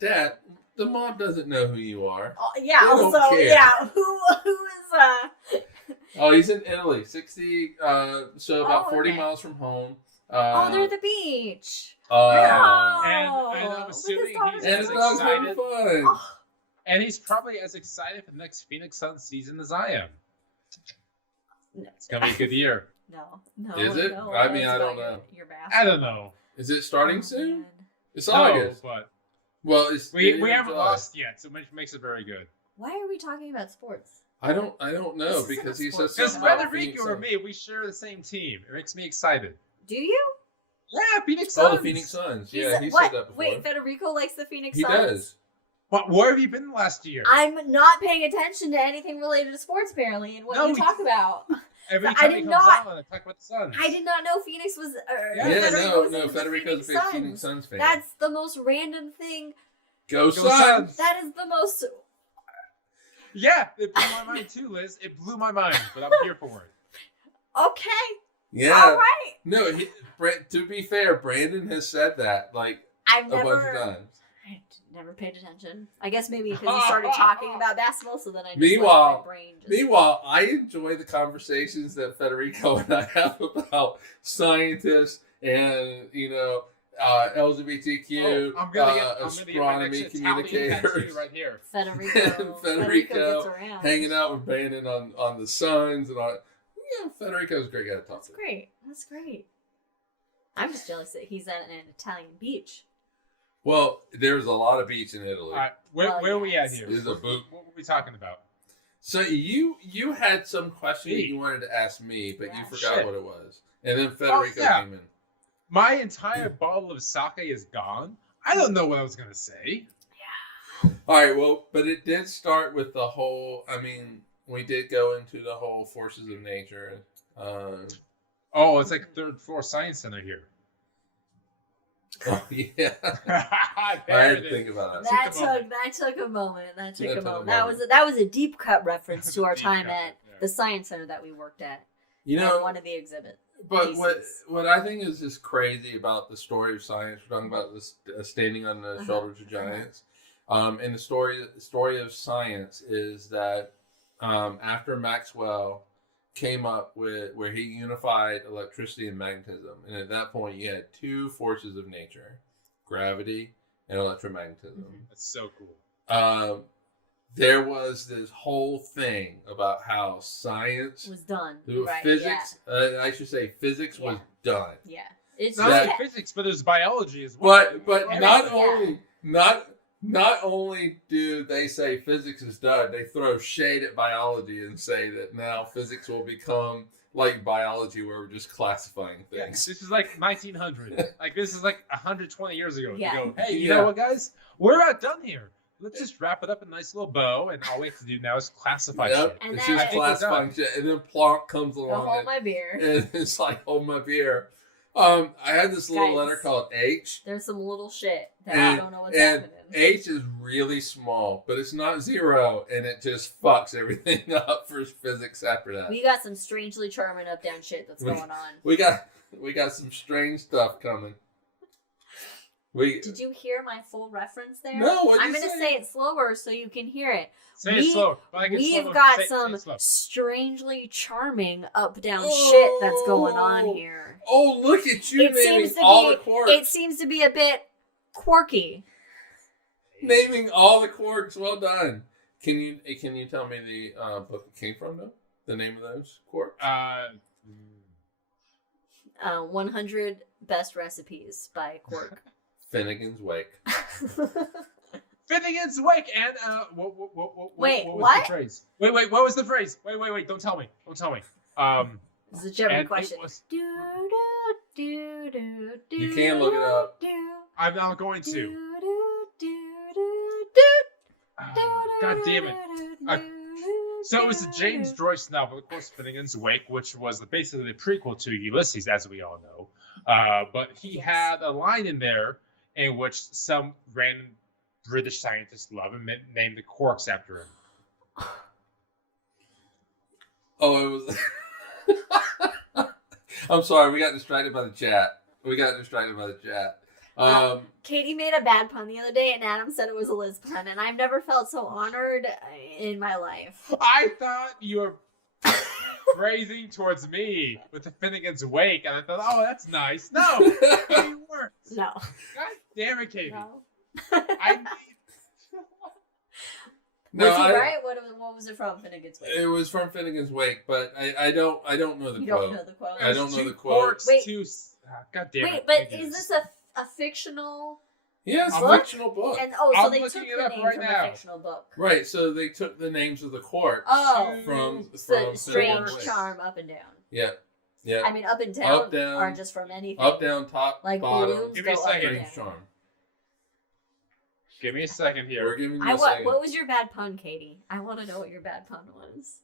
Dad, the mob doesn't know who you are. Yeah. Also, yeah. Who is Oh, he's in Italy, 60. So about 40 miles from home. They're at the beach. And I'm assuming he's as excited. Fun. And he's probably as excited for the next Phoenix Suns season as I am. It's gonna be a good year. No. Is it? No, I mean, I don't know. I don't know. Is it starting soon? Man. It's August. But we haven't lost yet, so it makes it very good. Why are we talking about sports? I don't know because he says because Federico or me, we share the same team. It makes me excited. Do you? Yeah, Phoenix Suns. Oh, the Phoenix Suns. Yeah, he said that before. Wait, Federico likes the Phoenix Suns? He does. But where have you been last year? I'm not paying attention to anything related to sports, apparently, and what you talk about. Every time he comes on, I talk about the Suns. I did not know Phoenix was. Federico's a big Phoenix Suns fan. That's the most random thing. Go Suns! That is the most. Yeah, it blew my mind too, Liz. It blew my mind, but I'm here for it. Okay. Yeah. All right. No, to be fair, Brandon has said that like a bunch of times. I never paid attention. I guess maybe because he started talking about basketball, so then I just Meanwhile, my brain just... Meanwhile, I enjoy the conversations that Federico and I have about scientists and, LGBTQ, astronomy communicators. Right here. Federico gets around. Hanging out with Brandon on the Suns and on. Yeah, Federico's a great guy to talk to. That's great. I'm just jealous that he's at an Italian beach. Well, there's a lot of beach in Italy. All right, where are we at here? There's a boot. What were we talking about? So you had some question that you wanted to ask me, but you forgot what it was. And then Federico came in. My entire bottle of sake is gone. I don't know what I was going to say. Yeah. All right, well, but it did start with the whole, we did go into the whole forces of nature. It's like third floor science center here. Oh, yeah. I had to think about that. That took a moment. That was a deep cut reference to our time at the science center that we worked at. One of the exhibits. But what I think is just crazy about the story of science, we're talking about this standing on the shoulders of giants. And the story of science is that after Maxwell came up with where he unified electricity and magnetism, and at that point you had two forces of nature, gravity and electromagnetism. That's so cool. There was this whole thing about how science was done. Physics, I should say physics was done. Yeah. It's not only physics, but there's biology as well. But not only do they say physics is done, they throw shade at biology and say that now physics will become like biology where we're just classifying things. Yeah, this is like 1900. This is like 120 years ago. Yeah. You go, hey, you know what, guys? We're about done here. Let's just wrap it up in a nice little bow, and all we have to do now is classify shit. And it's just classifying shit. And then Planck comes along. Hold my beer. And it's like, hold my beer. I had this little letter called H. There's some little shit that I don't know what's happening. H is really small, but it's not zero, and it just fucks everything up for physics after that. We got some strangely charming up down shit that's going on. We got some strange stuff coming. Did you hear my full reference there? No, I'm going to say it slower so you can hear it. Say it slower. We've got some strangely charming up-down shit that's going on here. Oh, look at you naming all the quarks. It seems to be a bit quirky. Naming all the quarks. Well done. Can you tell me the book it came from, though? The name of those quarks? 100 Best Recipes by Quark. Finnegan's Wake. Finnegan's Wake, and wait, what was the phrase? Wait, what was the phrase? Wait, don't tell me. This is a Jeopardy question. You can look it up. I'm not going to. God damn it. So it was a James Joyce novel, of course, Finnegan's Wake, which was basically the prequel to Ulysses, as we all know. But he had a line in there in which some random British scientist loved and named the quarks after him. Oh, it was... I'm sorry, we got distracted by the chat. Katie made a bad pun the other day, and Adam said it was a Liz pun, and I've never felt so honored in my life. I thought you were praising towards me with the Finnegan's Wake, and I thought, oh, that's nice. No, you weren't. No. God damn it, Katie. No. No, was he right? What was it from, Finnegan's Wake? It was from Finnegan's Wake, but I don't know the quote. You don't know the quote? I don't know the quote. Wait, God damn it. Wait, but is this a fictional... Yeah, it's a fictional book. And so they took the name from a fictional book. Right, so they took the names of the quarks from Strange Charm, Up and Down. Yeah. Yeah. I mean, up and down are just from anything. Up, down, top, like bottom. Give me a second. Strange Charm. Give me a second here. We're giving you a second. What was your bad pun, Katie? I want to know what your bad pun was.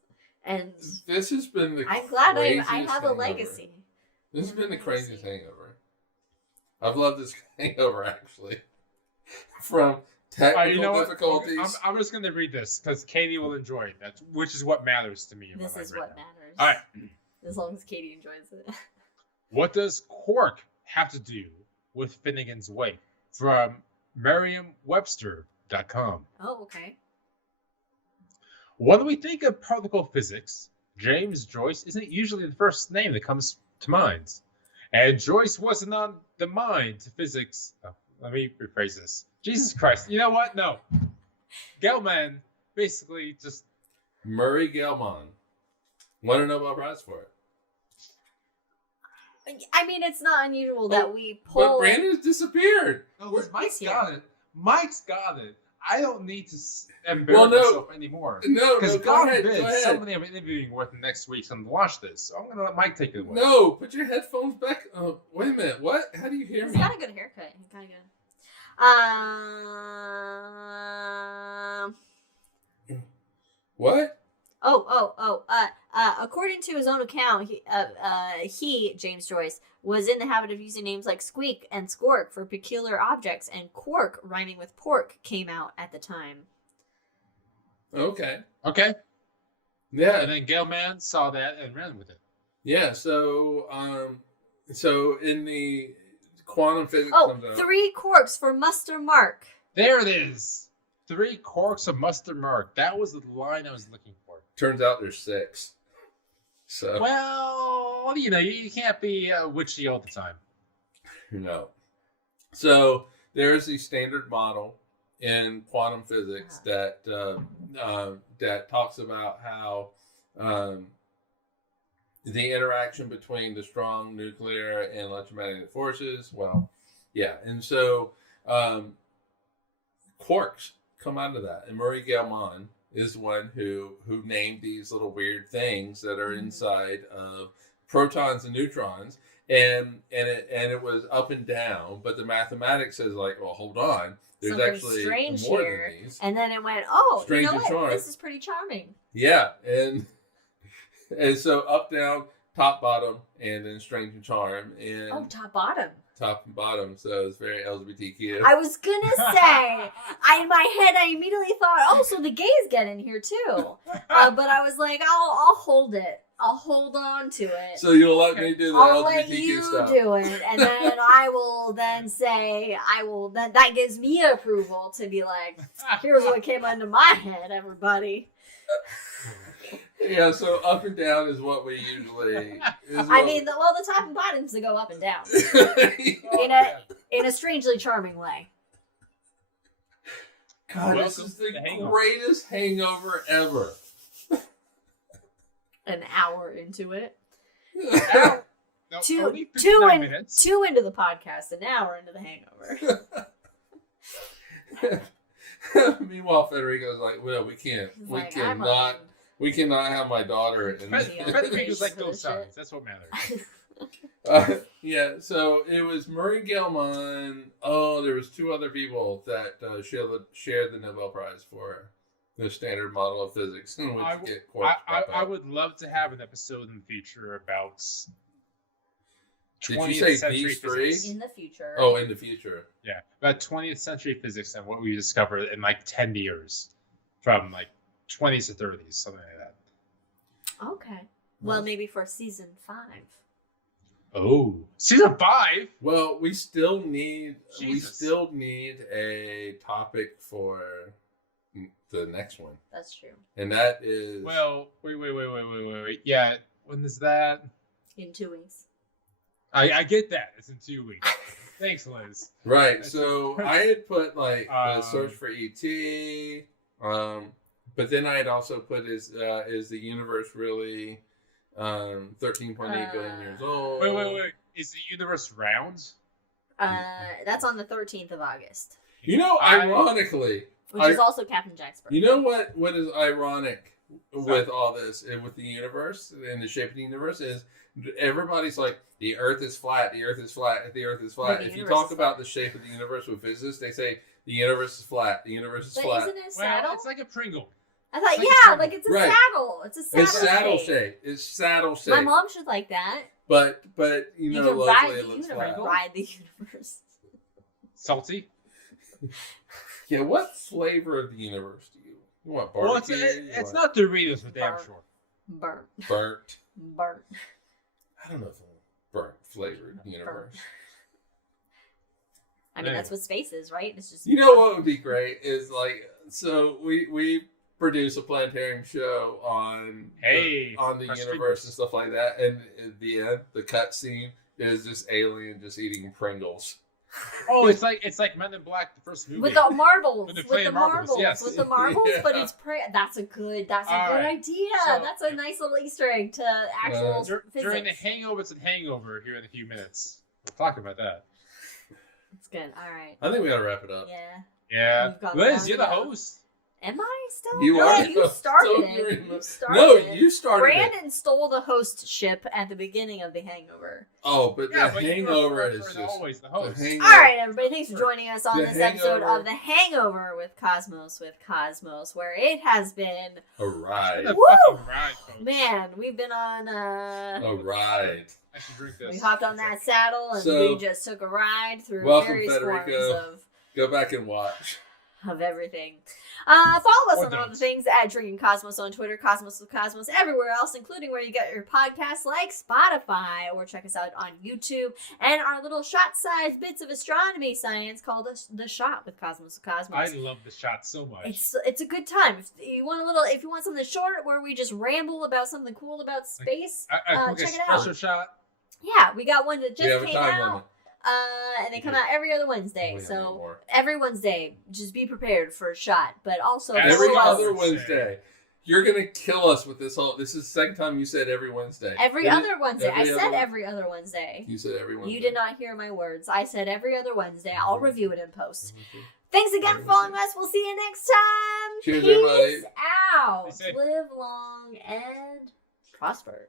And this has been the I'm glad I have a legacy. This has been the craziest hangover. I've loved this hangover, actually. From technical difficulties. I'm just going to read this because Katie will enjoy it, which is what matters to me. This is what matters. All right. As long as Katie enjoys it. What does quark have to do with Finnegan's Wake? From Merriam-Webster.com. Oh, okay. When we think of particle physics, James Joyce isn't usually the first name that comes to mind. And Joyce wasn't on the mind to physics. Oh, let me rephrase this. Jesus Christ. You know what? No. Gell-Mann basically just... Murray Gell-Mann won a Nobel Prize for it. I mean, it's not unusual that we pull... But Brandon's disappeared. No, Mike's got it. Mike's got it. I don't need to embarrass myself anymore. No, because go ahead. somebody I'm interviewing with next week's going to watch this. So I'm going to let Mike take it away. No, put your headphones back. Oh, wait a minute. What? How do you hear me? He's got a good haircut. He's kind of good. What? According to his own account, he, James Joyce, was in the habit of using names like squeak and squark for peculiar objects, and quark, rhyming with pork, came out at the time. Okay. Yeah. And then Gell-Mann saw that and ran with it. Yeah, so in the quantum physics... Oh, 3 quarks for muster mark. There it is. 3 quarks of muster mark. That was the line I was looking for. Turns out there's 6. So well, you can't be witchy all the time. No. So there's the standard model in quantum physics that talks about how the interaction between the strong nuclear and electromagnetic forces. Well, yeah, and so quarks come out of that, and Murray Gell-Mann is one who named these little weird things that are inside of protons and neutrons, and it was up and down, but the mathematics says like, well, hold on, there's something actually strange more here. than these. And then it went, oh, Strange you know and what? charming. This is pretty charming. Yeah, and so up, down, top, bottom, and then strange and charm, and top bottom. top and bottom. So it's very LGBTQ. I was gonna say, in my head, I immediately thought, oh, so the gays get in here too. But I was like, I'll hold it. I'll hold on to it. So you'll let me do the I'll LGBTQ let you stuff. do it, and then I will then say, that gives me approval to be like, here's what came into my head, everybody. Yeah, so up and down is what we usually. The top and bottoms they go up and down in a strangely charming way. God, this is the greatest hangover ever. An hour into it. No, two into the podcast, an hour into the hangover. Meanwhile, Federico's like, well, we cannot have my daughter. Federico's like those signs. That's what matters. Yeah, so it was Murray Gell-Mann. Oh, there was 2 other people that shared the Nobel Prize for the standard model of physics. I would love to have an episode in the future about 20th Did you say century these 3? physics. In the future. Oh, in the future. Yeah, about 20th century physics and what we discovered in like 10 years, from like 20s to 30s, something like that. Okay. Well, maybe for season 5. Oh, season 5. Well, we still need a topic for the next one. That's true. And that is... Well, wait. Yeah, when is that? In 2 weeks. I get that. It's in 2 weeks. Thanks, Liz. Right. So I had put like the search for ET, but then I had also put is the universe really 13.8 billion years old? Wait. Is the universe round? That's on the 13th of August. Ironically, which is also Captain Jack's birthday. You know what is ironic with all this and with the universe and the shape of the universe is everybody's like, the Earth is flat, the Earth is flat, the Earth is flat. If you talk about the shape of the universe with physicists, they say the universe is flat, the universe is flat. Isn't it a saddle? Well, it's like a Pringle. I thought, it's a saddle. It's a saddle shape. It's saddle shape. My mom should like that. But you know, locally it looks flat. Ride the universe. Salty? Yeah, what flavor of the universe do you want? Barbecue? Well, it's not Doritos, for damn sure. Burnt. Burnt. I I don't know. burnt flavored universe. I mean, that's what space is, right? It's just. You know what would be great is like, so we produce a planetarium show on the universe and stuff like that, and at the end, the cut scene is this alien just eating Pringles. Oh, it's like Men in Black, the first movie. With the marbles. With the marbles, yes. With the marbles, but it's that's a good idea. So, that's a nice little Easter egg to actual physics. During the Hangovers and Hangover here in a few minutes. We'll talk about that. It's good. All right. I think we gotta wrap it up. Yeah. Liz, you're the host. Am I still? You are. You started it. You started Brandon stole the hostship at the beginning of The Hangover. Oh, but the Hangover is just always the host. All right, everybody. Thanks for joining us on this episode of The Hangover with Cosmos, where it has been a ride. Woo! Ride, man, we've been on a ride. I should drink this. We hopped on that saddle and we just took a ride through various forms of. Go back and watch. Of everything. Follow us on all the things at Drinking Cosmos on Twitter, Cosmos with Cosmos, everywhere else, including where you get your podcasts like Spotify, or check us out on YouTube, and our little shot-sized bits of astronomy science called The Shot with Cosmos with Cosmos. I love The Shot so much. It's a good time. If you want something short where we just ramble about something cool about space, check it out. Shot. Yeah, we got one that just came out. Limit. And they come out every other Wednesday. So every Wednesday, just be prepared for a shot. But also every other Wednesday. You're gonna kill us with this whole. This is the second time you said every Wednesday. Every other Wednesday. I said every other Wednesday. You said every Wednesday. You did not hear my words. I said every other Wednesday. I'll review it in post. Thanks again for following us. We'll see you next time. Cheers, Peace everybody. out. Live long and prosper.